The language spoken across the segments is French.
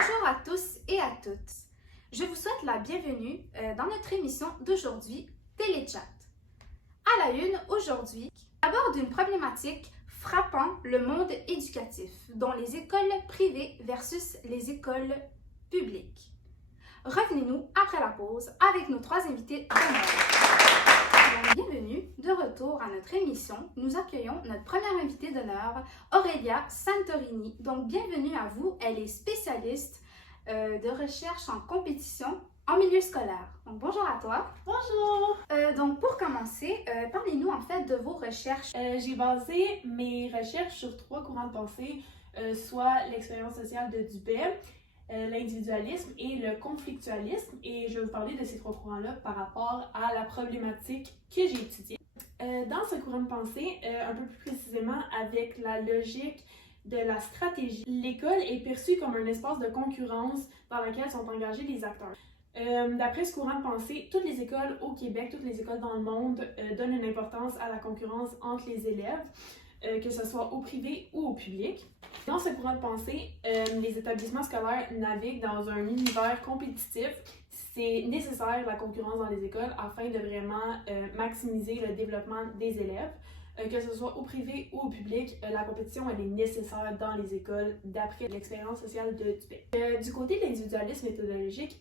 Bonjour à tous et à toutes. Je vous souhaite la bienvenue dans notre émission d'aujourd'hui, Téléchat. À la une, aujourd'hui, aborde une problématique frappant le monde éducatif, dont les écoles privées versus les écoles publiques. Revenez-nous après la pause avec nos trois invités d'honneur. Bienvenue de retour à notre émission. Nous accueillons notre première invitée d'honneur, Aurélia Santorini. Donc, bienvenue à vous. Elle est spécialiste de recherche en compétition en milieu scolaire. Donc, bonjour à toi. Bonjour! Donc, pour commencer, parlez-nous en fait de vos recherches. J'ai basé mes recherches sur 3 courants de pensée, soit l'expérience sociale de Dubé, l'individualisme et le conflictualisme. Et je vais vous parler de ces 3 courants-là par rapport à la problématique que j'ai étudiée. Dans ce courant de pensée, un peu plus précisément avec la logique de la stratégie, l'école est perçue comme un espace de concurrence dans lequel sont engagés les acteurs. D'après ce courant de pensée, toutes les écoles au Québec, toutes les écoles dans le monde donnent une importance à la concurrence entre les élèves, que ce soit au privé ou au public. Dans ce courant de pensée, les établissements scolaires naviguent dans un univers compétitif. C'est nécessaire la concurrence dans les écoles afin de vraiment maximiser le développement des élèves. Que ce soit au privé ou au public, la compétition elle est nécessaire dans les écoles d'après l'expérience sociale de Dubé. Du côté de l'individualisme méthodologique,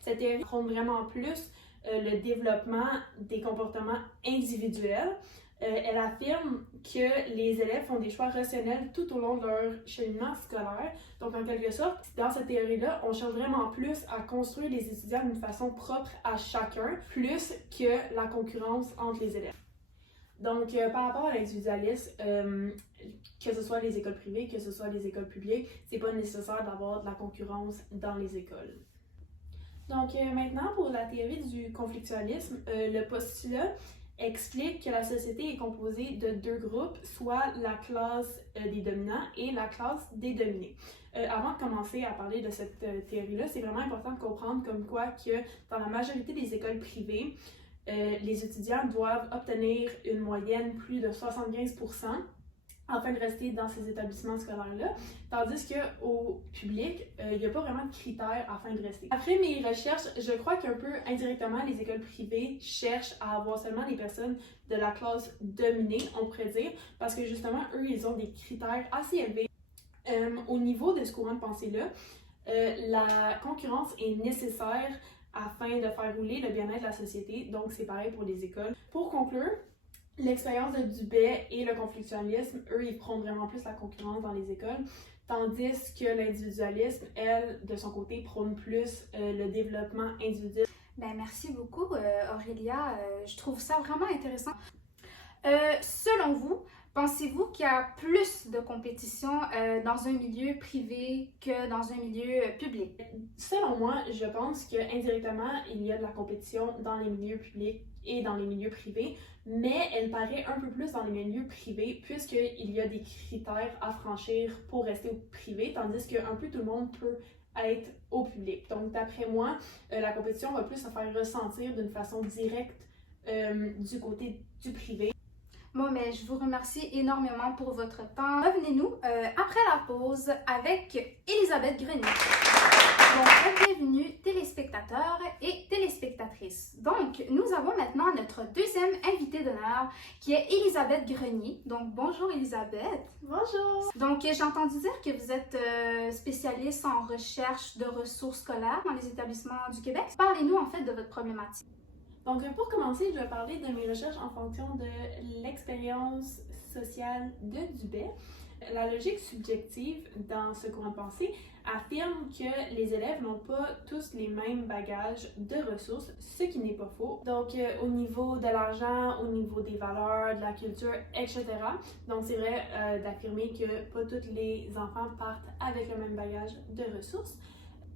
cette théorie prône vraiment plus le développement des comportements individuels. Elle affirme que les élèves font des choix rationnels tout au long de leur cheminement scolaire. Donc, en quelque sorte, dans cette théorie-là, on cherche vraiment plus à construire les étudiants d'une façon propre à chacun, plus que la concurrence entre les élèves. Donc, par rapport à l'individualisme, que ce soit les écoles privées, que ce soit les écoles publiques, c'est pas nécessaire d'avoir de la concurrence dans les écoles. Donc, maintenant, pour la théorie du conflictualisme, le postulat explique que la société est composée de 2 groupes, soit la classe des dominants et la classe des dominés. Avant de commencer à parler de cette théorie-là, c'est vraiment important de comprendre comme quoi que dans la majorité des écoles privées, les étudiants doivent obtenir une moyenne plus de 75% afin de rester dans ces établissements scolaires-là, tandis qu'au public, il n'y a pas vraiment de critères afin de rester. Après mes recherches, je crois qu'un peu indirectement, les écoles privées cherchent à avoir seulement des personnes de la classe dominée, on pourrait dire, parce que justement, eux, ils ont des critères assez élevés. Au niveau de ce courant de pensée-là, la concurrence est nécessaire afin de faire rouler le bien-être de la société, donc c'est pareil pour les écoles. Pour conclure, l'expérience de Dubé et le conflictualisme, eux, ils prônent vraiment plus la concurrence dans les écoles, tandis que l'individualisme, elle, de son côté, prône plus le développement individuel. Ben, merci beaucoup, Aurélia. Je trouve ça vraiment intéressant. Selon vous, pensez-vous qu'il y a plus de compétition dans un milieu privé que dans un milieu public? Selon moi, je pense qu'indirectement, il y a de la compétition dans les milieux publics et dans les milieux privés, mais elle paraît un peu plus dans les milieux privés puisqu'il y a des critères à franchir pour rester au privé, tandis qu'un peu tout le monde peut être au public. Donc, d'après moi, la compétition va plus se faire ressentir d'une façon directe du côté du privé. Bon, mais je vous remercie énormément pour votre temps. Revenez-nous après la pause avec Elisabeth Grenier. Donc, bienvenue téléspectateurs et téléspectatrices. Donc, nous avons maintenant notre deuxième invitée d'honneur qui est Elisabeth Grenier. Donc, bonjour Elisabeth. Bonjour! Donc, j'ai entendu dire que vous êtes spécialiste en recherche de ressources scolaires dans les établissements du Québec. Parlez-nous en fait de votre problématique. Donc, pour commencer, je vais parler de mes recherches en fonction de l'expérience sociale de Dubé. La logique subjective dans ce courant de pensée affirme que les élèves n'ont pas tous les mêmes bagages de ressources, ce qui n'est pas faux. Donc, au niveau de l'argent, au niveau des valeurs, de la culture, etc. Donc, c'est vrai d'affirmer que pas tous les enfants partent avec le même bagage de ressources.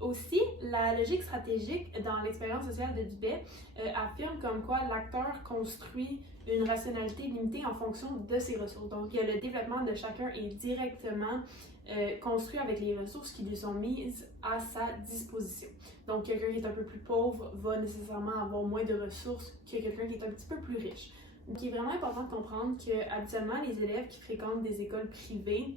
Aussi, la logique stratégique dans l'expérience sociale de Dubé affirme comme quoi l'acteur construit une rationalité limitée en fonction de ses ressources. Donc, le développement de chacun est directement construit avec les ressources qui lui sont mises à sa disposition. Donc, quelqu'un qui est un peu plus pauvre va nécessairement avoir moins de ressources que quelqu'un qui est un petit peu plus riche. Donc, il est vraiment important de comprendre que habituellement, les élèves qui fréquentent des écoles privées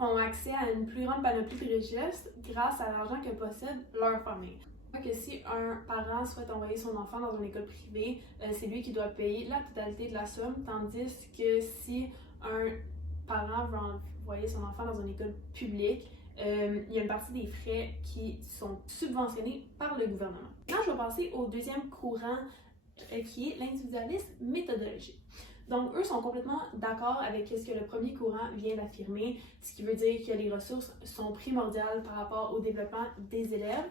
ont accès à une plus grande panoplie de richesses grâce à l'argent que possède leur famille. Que si un parent souhaite envoyer son enfant dans une école privée, c'est lui qui doit payer la totalité de la somme, tandis que si un parent veut envoyer son enfant dans une école publique, il y a une partie des frais qui sont subventionnés par le gouvernement. Maintenant, je vais passer au deuxième courant qui est l'individualisme méthodologique. Donc, eux sont complètement d'accord avec ce que le premier courant vient d'affirmer, ce qui veut dire que les ressources sont primordiales par rapport au développement des élèves.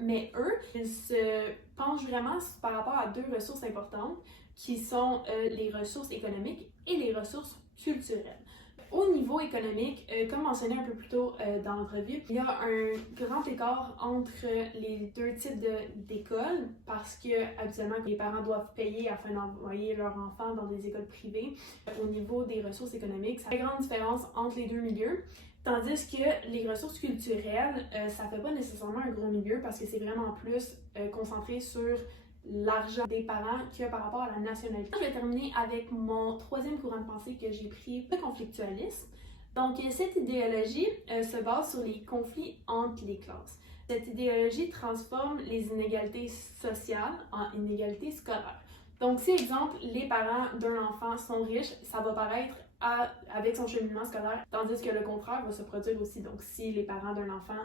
Mais eux, ils se penchent vraiment par rapport à deux ressources importantes qui sont les ressources économiques et les ressources culturelles. Au niveau économique, comme mentionné un peu plus tôt dans l'entrevue, il y a un grand écart entre les deux types d'écoles parce que habituellement les parents doivent payer afin d'envoyer leurs enfants dans des écoles privées. Au niveau des ressources économiques, ça fait une grande différence entre les deux milieux. Tandis que les ressources culturelles, ça fait pas nécessairement un gros milieu parce que c'est vraiment plus concentré sur l'argent des parents que par rapport à la nationalité. Je vais terminer avec mon troisième courant de pensée que j'ai pris, le conflictualisme. Donc, cette idéologie se base sur les conflits entre les classes. Cette idéologie transforme les inégalités sociales en inégalités scolaires. Donc, si, exemple, les parents d'un enfant sont riches, ça va paraître avec son cheminement scolaire, tandis que le contraire va se produire aussi. Donc, si les parents d'un enfant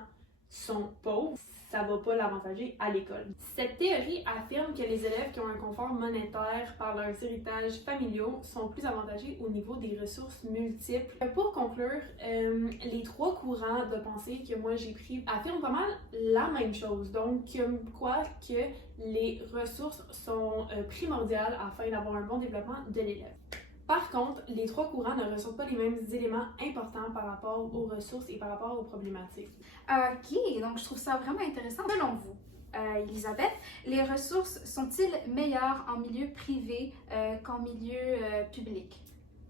sont pauvres, ça va pas l'avantager à l'école. Cette théorie affirme que les élèves qui ont un confort monétaire par leurs héritages familiaux sont plus avantagés au niveau des ressources multiples. Pour conclure, les trois courants de pensée que moi j'ai pris affirment pas mal la même chose. Donc, quoi que les ressources sont primordiales afin d'avoir un bon développement de l'élève. Par contre, les trois courants ne ressortent pas les mêmes éléments importants par rapport aux ressources et par rapport aux problématiques. Ok, donc je trouve ça vraiment intéressant. Selon vous, Elisabeth, les ressources sont-ils meilleures en milieu privé qu'en milieu public?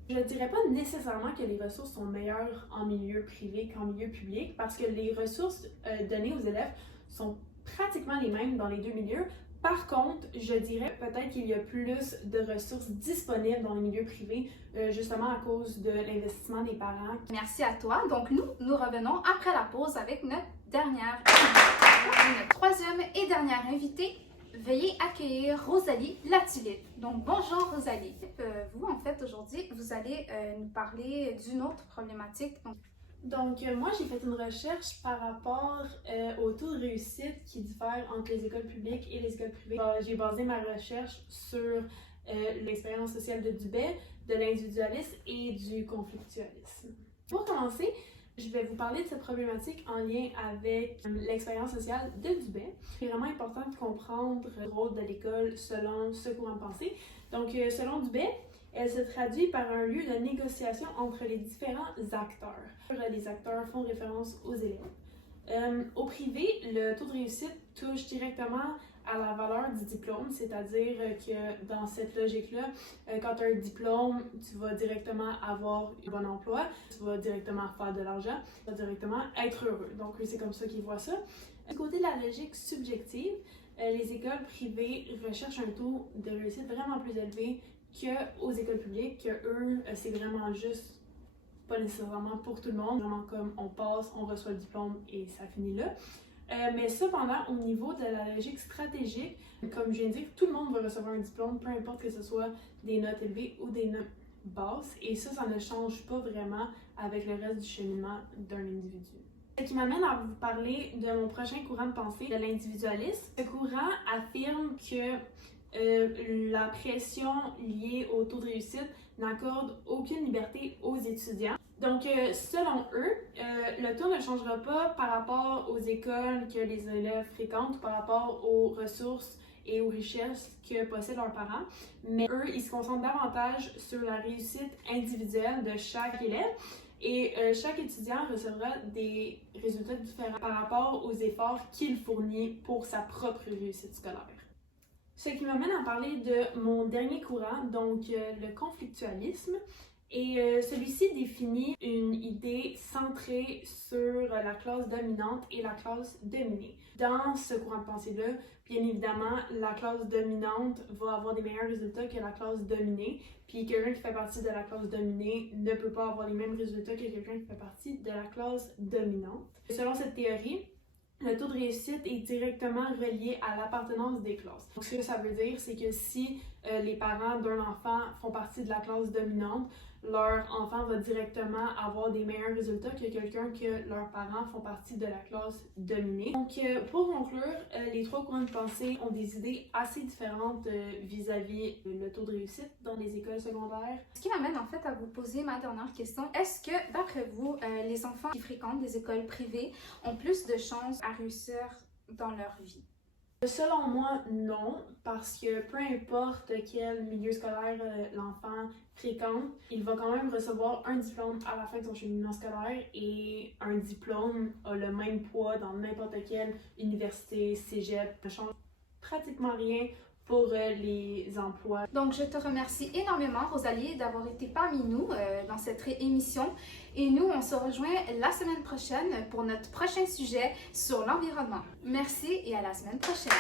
Je ne dirais pas nécessairement que les ressources sont meilleures en milieu privé qu'en milieu public parce que les ressources données aux élèves sont pratiquement les mêmes dans les deux milieux. Par contre, je dirais peut-être qu'il y a plus de ressources disponibles dans les milieux privés, justement à cause de l'investissement des parents. Merci à toi. Donc nous revenons après la pause avec notre dernière invitée. Notre troisième et dernière invitée, veuillez accueillir Rosalie Latulippe. Donc bonjour Rosalie. Vous, en fait, aujourd'hui, vous allez nous parler d'une autre problématique. Donc, moi, j'ai fait une recherche par rapport au taux de réussite qui diffère entre les écoles publiques et les écoles privées. J'ai basé ma recherche sur l'expérience sociale de Dubé, de l'individualisme et du conflictualisme. Pour commencer, je vais vous parler de cette problématique en lien avec l'expérience sociale de Dubé. C'est vraiment important de comprendre le rôle de l'école selon ce courant de pensée. Donc, selon Dubé, elle se traduit par un lieu de négociation entre les différents acteurs. Les acteurs font référence aux élèves. Au privé, le taux de réussite touche directement à la valeur du diplôme, c'est-à-dire que dans cette logique-là, quand tu as un diplôme, tu vas directement avoir un bon emploi, tu vas directement faire de l'argent, tu vas directement être heureux. Donc, c'est comme ça qu'ils voient ça. Du côté de la logique subjective, les écoles privées recherchent un taux de réussite vraiment plus élevé qu'aux écoles publiques, que eux, c'est vraiment juste pas nécessairement pour tout le monde, vraiment comme on passe, on reçoit le diplôme et ça finit là. Mais cependant, au niveau de la logique stratégique, comme je viens de dire, tout le monde va recevoir un diplôme, peu importe que ce soit des notes élevées ou des notes basses, et ça ne change pas vraiment avec le reste du cheminement d'un individu. Ce qui m'amène à vous parler de mon prochain courant de pensée, de l'individualisme. Ce courant affirme que la pression liée au taux de réussite n'accorde aucune liberté aux étudiants. Donc, selon eux, le taux ne changera pas par rapport aux écoles que les élèves fréquentent ou par rapport aux ressources et aux richesses que possèdent leurs parents, mais eux, ils se concentrent davantage sur la réussite individuelle de chaque élève et chaque étudiant recevra des résultats différents par rapport aux efforts qu'il fournit pour sa propre réussite scolaire. Ce qui m'amène à parler de mon dernier courant, donc le conflictualisme. Et celui-ci définit une idée centrée sur la classe dominante et la classe dominée. Dans ce courant de pensée-là, bien évidemment, la classe dominante va avoir des meilleurs résultats que la classe dominée, puis quelqu'un qui fait partie de la classe dominée ne peut pas avoir les mêmes résultats que quelqu'un qui fait partie de la classe dominante. Selon cette théorie, le taux de réussite est directement relié à l'appartenance des classes. Donc, ce que ça veut dire, c'est que si les parents d'un enfant font partie de la classe dominante, leur enfant va directement avoir des meilleurs résultats que quelqu'un que leurs parents font partie de la classe dominée. Donc, pour conclure, les trois courants de pensée ont des idées assez différentes vis-à-vis le taux de réussite dans les écoles secondaires. Ce qui m'amène en fait à vous poser ma dernière question. Est-ce que, d'après vous, les enfants qui fréquentent des écoles privées ont plus de chances à réussir dans leur vie? Selon moi, non, parce que peu importe quel milieu scolaire l'enfant fréquente, il va quand même recevoir un diplôme à la fin de son cheminement scolaire et un diplôme a le même poids dans n'importe quelle université, cégep, ne change pratiquement rien pour les emplois. Donc, je te remercie énormément, Rosalie, d'avoir été parmi nous dans cette émission. Et nous, on se rejoint la semaine prochaine pour notre prochain sujet sur l'environnement. Merci et à la semaine prochaine.